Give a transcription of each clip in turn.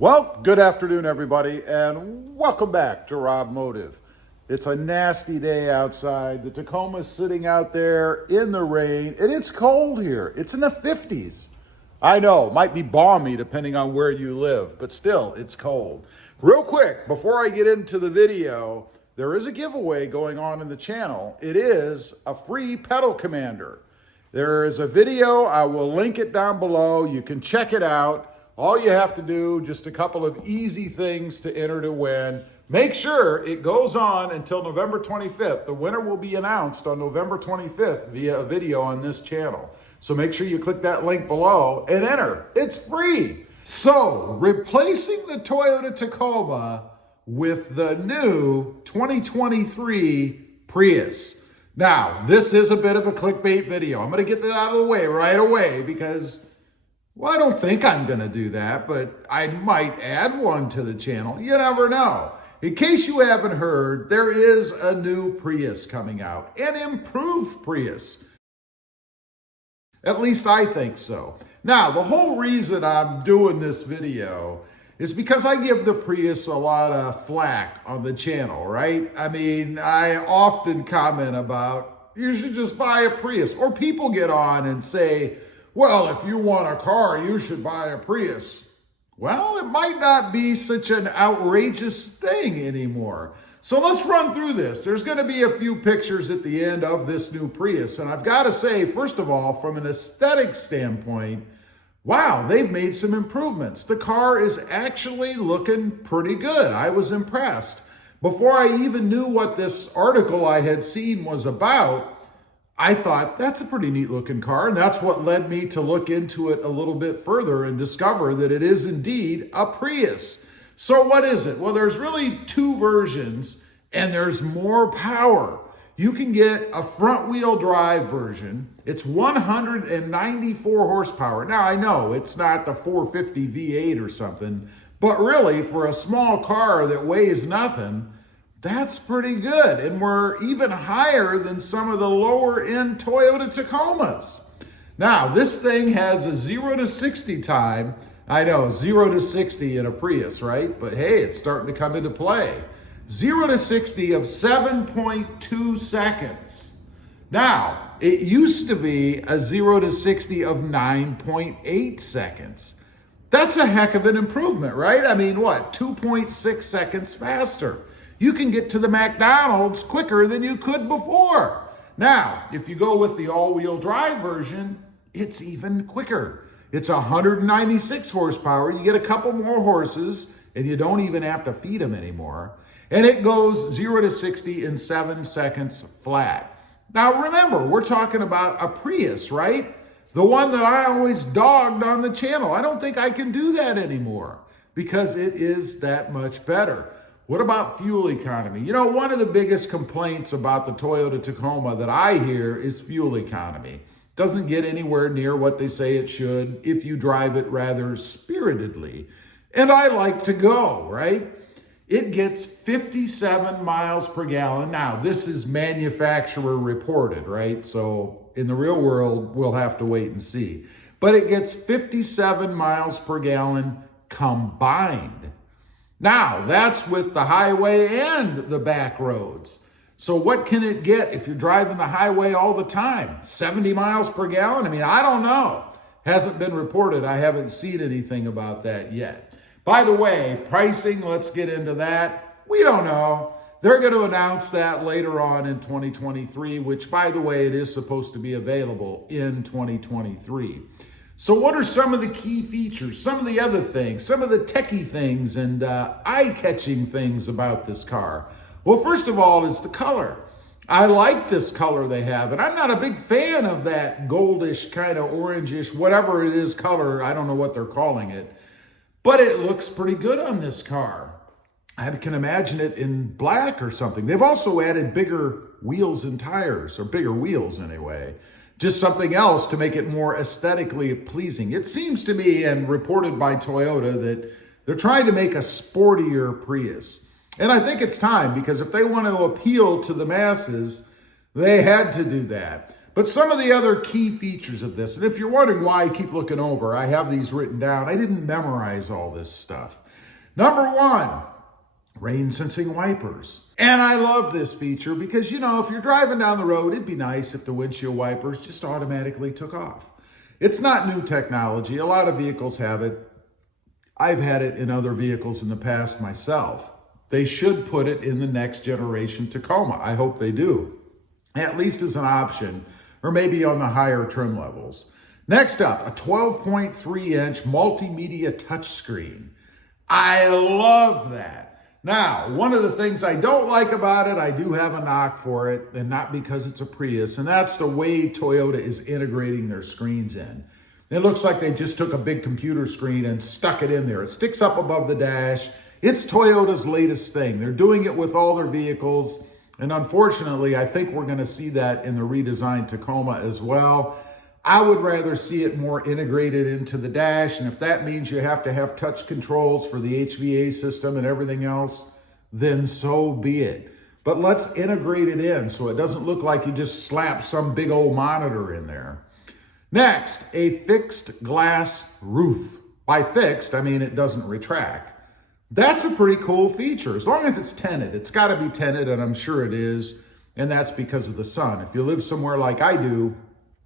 Well, good afternoon, everybody, and welcome back to Robmotive. It's a nasty day outside. The Tacoma's sitting out there in the rain, and it's cold here. It's in the 50s. I know, it might be balmy depending on where you live, but still, it's cold. Real quick, before I get into the video, there is a giveaway going on in the channel. It is a free pedal commander. There is a video. I will link it down below. You can check it out. All you have to do, just a couple of easy things to enter to win. Make sure it goes on until November 25th. The winner will be announced on November 25th via a video on this channel. So make sure you click that link below and enter. It's free. So, replacing the Toyota Tacoma with the new 2023 Prius. Now, this is a bit of a clickbait video. I'm going to get that out of the way right away because, well, I don't think I'm going to do that, but I might add one to the channel. You never know. In case you haven't heard, there is a new Prius coming out, an improved Prius. At least I think so. Now, the whole reason I'm doing this video is because I give the Prius a lot of flack on the channel, right? I mean, I often comment about, you should just buy a Prius. Or people get on and say, well, if you want a car, you should buy a Prius. Well, it might not be such an outrageous thing anymore. So let's run through this. There's going to be a few pictures at the end of this new Prius. And I've got to say, first of all, from an aesthetic standpoint, wow, they've made some improvements. The car is actually looking pretty good. I was impressed. Before I even knew what this article I had seen was about, I thought, that's a pretty neat looking car, and that's what led me to look into it a little bit further and discover that it is indeed a Prius. So what is it? Well, there's really two versions, and there's more power. You can get a front-wheel drive version. It's 194 horsepower. Now, I know it's not the 450 V8 or something, but really, for a small car that weighs nothing, that's pretty good, and we're even higher than some of the lower-end Toyota Tacomas. Now, this thing has a 0 to 60 time. I know, 0 to 60 in a Prius, right? But hey, it's starting to come into play. 0 to 60 of 7.2 seconds. Now, it used to be a 0 to 60 of 9.8 seconds. That's a heck of an improvement, right? I mean, what, 2.6 seconds faster. You can get to the McDonald's quicker than you could before. Now, if you go with the all-wheel drive version, it's even quicker. It's 196 horsepower. You get a couple more horses, and you don't even have to feed them anymore. And it goes 0 to 60 in 7 seconds flat. Now, remember, we're talking about a Prius, right? The one that I always dogged on the channel. I don't think I can do that anymore because it is that much better. What about fuel economy? You know, one of the biggest complaints about the Toyota Tacoma that I hear is fuel economy. Doesn't get anywhere near what they say it should if you drive it rather spiritedly. And I like to go, right? It gets 57 miles per gallon. Now, this is manufacturer reported, right? So in the real world, we'll have to wait and see. But it gets 57 miles per gallon combined. Now, that's with the highway and the back roads. So what can it get if you're driving the highway all the time? 70 miles per gallon? I mean, I don't know. Hasn't been reported. I haven't seen anything about that yet. By the way, pricing, let's get into that. We don't know. They're going to announce that later on in 2023, which, by the way, it is supposed to be available in 2023. So what are some of the key features, some of the other things, some of the techie things and eye-catching things about this car? Well, first of all, is the color. I like this color they have, and I'm not a big fan of that goldish, kind of orangish, whatever it is color. I don't know what they're calling it, but it looks pretty good on this car. I can imagine it in black or something. They've also added bigger wheels and tires, or bigger wheels anyway. Just something else to make it more aesthetically pleasing. It seems to me, and reported by Toyota, that they're trying to make a sportier Prius. And I think it's time, because if they want to appeal to the masses, they had to do that. But some of the other key features of this, and if you're wondering why I keep looking over, I have these written down. I didn't memorize all this stuff. Number one, rain sensing wipers. And I love this feature because, you know, if you're driving down the road, it'd be nice if the windshield wipers just automatically took off. It's not new technology. A lot of vehicles have it. I've had it in other vehicles in the past myself. They should put it in the next generation Tacoma. I hope they do, at least as an option, or maybe on the higher trim levels. Next up, a 12.3-inch multimedia touchscreen. I love that. Now, one of the things I don't like about it, I do have a knock for it, and not because it's a Prius, and that's the way Toyota is integrating their screens in. It looks like they just took a big computer screen and stuck it in there. It sticks up above the dash. It's Toyota's latest thing. They're doing it with all their vehicles. And unfortunately, I think we're going to see that in the redesigned Tacoma as well. I would rather see it more integrated into the dash. And if that means you have to have touch controls for the HVA system and everything else, then so be it. But let's integrate it in so it doesn't look like you just slap some big old monitor in there. Next, a fixed glass roof. By fixed, I mean it doesn't retract. That's a pretty cool feature, as long as it's tinted. It's got to be tinted, and I'm sure it is, and that's because of the sun. If you live somewhere like I do,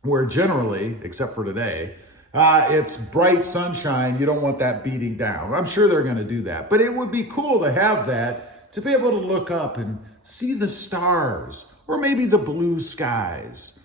where generally, except for today, it's bright sunshine, you don't want that beating down. I'm sure they're going to do that, but it would be cool to have that, to be able to look up and see the stars, or maybe the blue skies.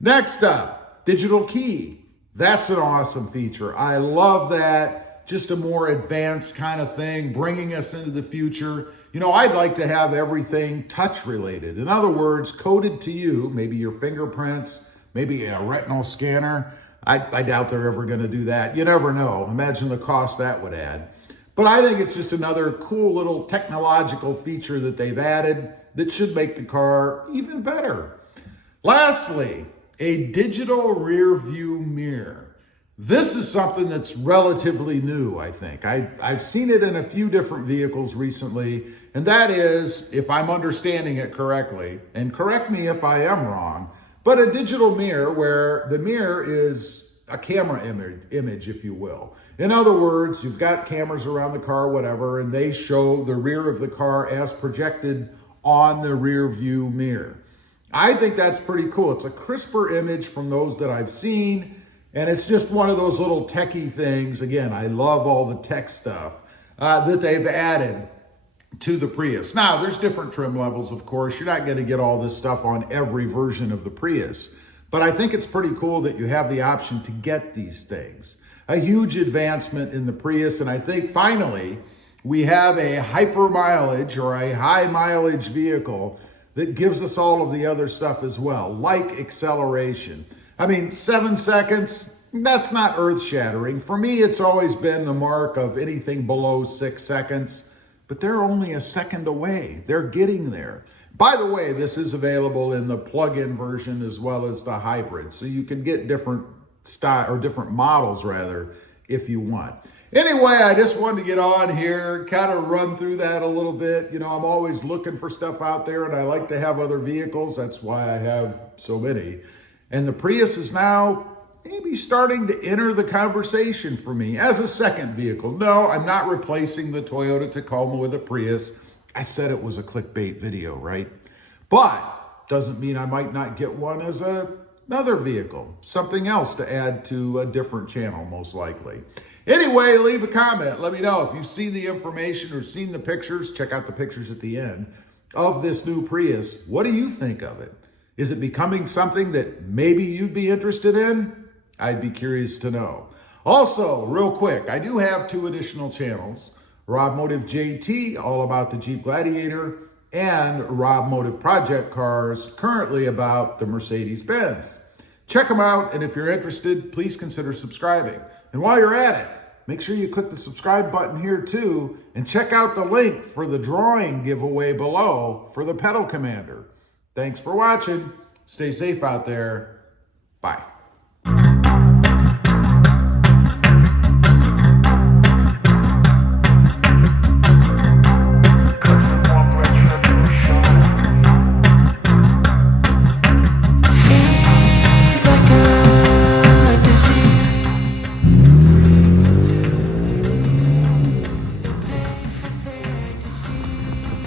Next up, digital key. That's an awesome feature. I love that. Just a more advanced kind of thing, bringing us into the future. You know, I'd like to have everything touch related. In other words, coded to you, maybe your fingerprints, maybe a retinal scanner. I doubt they're ever going to do that. You never know. Imagine the cost that would add. But I think it's just another cool little technological feature that they've added that should make the car even better. Lastly, a digital rear view mirror. This is something that's relatively new, I think. I've seen it in a few different vehicles recently, and that is, if I'm understanding it correctly, and correct me if I am wrong, but a digital mirror where the mirror is a camera image, if you will. In other words, you've got cameras around the car, whatever, and they show the rear of the car as projected on the rear view mirror. I think that's pretty cool. It's a crisper image from those that I've seen. And it's just one of those little techie things. Again, I love all the tech stuff that they've added to the Prius. Now, there's different trim levels, of course. You're not going to get all this stuff on every version of the Prius. But I think it's pretty cool that you have the option to get these things. A huge advancement in the Prius. And I think finally, we have a hyper mileage or a high mileage vehicle that gives us all of the other stuff as well, like acceleration. I mean, 7 seconds, that's not earth-shattering. For me, it's always been the mark of anything below 6 seconds, but they're only a second away. They're getting there. By the way, this is available in the plug-in version as well as the hybrid, so you can get different style or different models rather if you want. Anyway, I just wanted to get on here, kind of run through that a little bit. You know, I'm always looking for stuff out there, and I like to have other vehicles. That's why I have so many. And the Prius is now maybe starting to enter the conversation for me as a second vehicle. No, I'm not replacing the Toyota Tacoma with a Prius. I said it was a clickbait video, right? But doesn't mean I might not get one as another vehicle. Something else to add to a different channel, most likely. Anyway, leave a comment. Let me know if you've seen the information or seen the pictures. Check out the pictures at the end of this new Prius. What do you think of it? Is it becoming something that maybe you'd be interested in? I'd be curious to know. Also, real quick, I do have 2 additional channels. Robmotive JT, all about the Jeep Gladiator, and Robmotive Project Cars, currently about the Mercedes-Benz. Check them out, and if you're interested, please consider subscribing. And while you're at it, make sure you click the subscribe button here too, and check out the link for the drawing giveaway below for the Pedal Commander. Thanks for watching. Stay safe out there. Bye.